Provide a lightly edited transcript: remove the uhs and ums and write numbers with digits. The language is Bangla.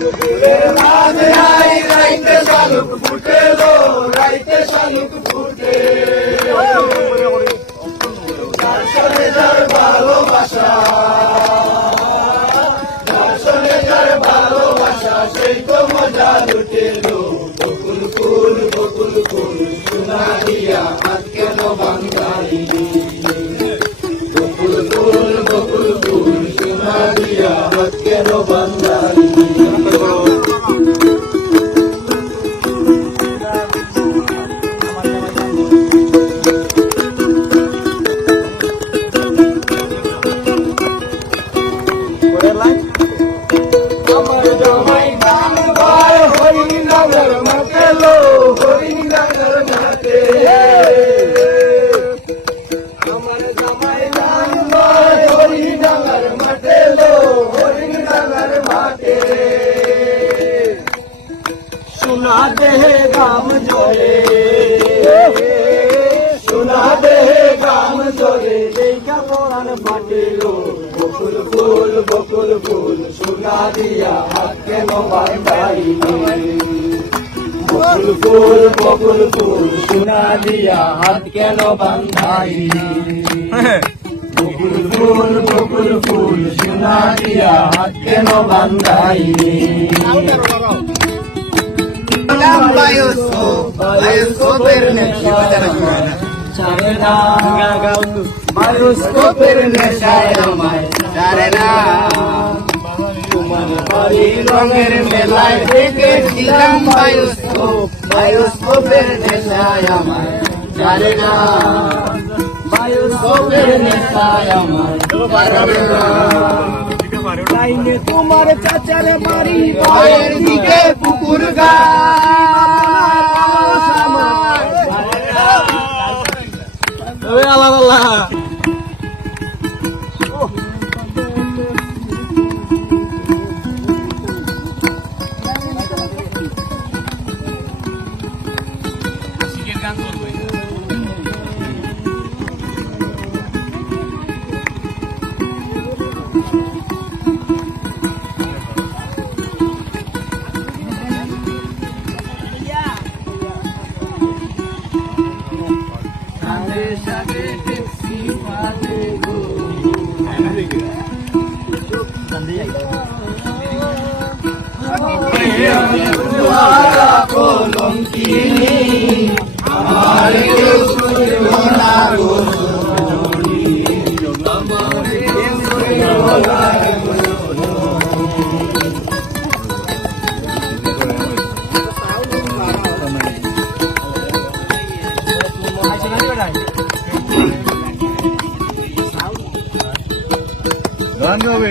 বকুলের মাঝে আই রাইতে শালুক ফুটে গো, রাইতে শালুক ফুটে। যার সনে যার ভালোবাসা, যার সনে যার ভালোবাসা, সেই তো মজা লুটে লো। বকুল ফুল সোনা দিয়া হাত কেন বাঙালি। বকুল ফুল সোনা দিয়া হাত কেন বাঙালি। আমার জামাই গান গায় হরিনামের মাঠে লো, হরিনামের মাঠে। আমার জামাই গান গায় হরিনামের মাঠে লো, হরিনামের মাঠে। সোনা দেহে গাম জোরে, সোনা দেহে গাম জোরে, দেখা পড়ান ফাটিলো। বকুল ফুল সোনা দিয়া হাত কেন বাঁধাইলি। বকুল ফুল সোনা দিয়া হাত কেন বাঁধাইলি। বকুল ফুল সোনা দিয়া হাত কেন বাঁধাইলি। বায়োস্কোপের বায়োস্কোপের নেশায় আমায় ছাড়ে না। তোমার বাড়ি রঙের মেলায় দেখেছিলাম বায়োস্কোপ, বায়োস্কোপের নেশায় আমায় ছাড়ে না। বায়োস্কোপের নেশায় আমায় ছাড়ে না। লাইনে তোমার চাচার বাড়ি, বাড়ির দিকে পুকুর আল্লাহ। গান গাবে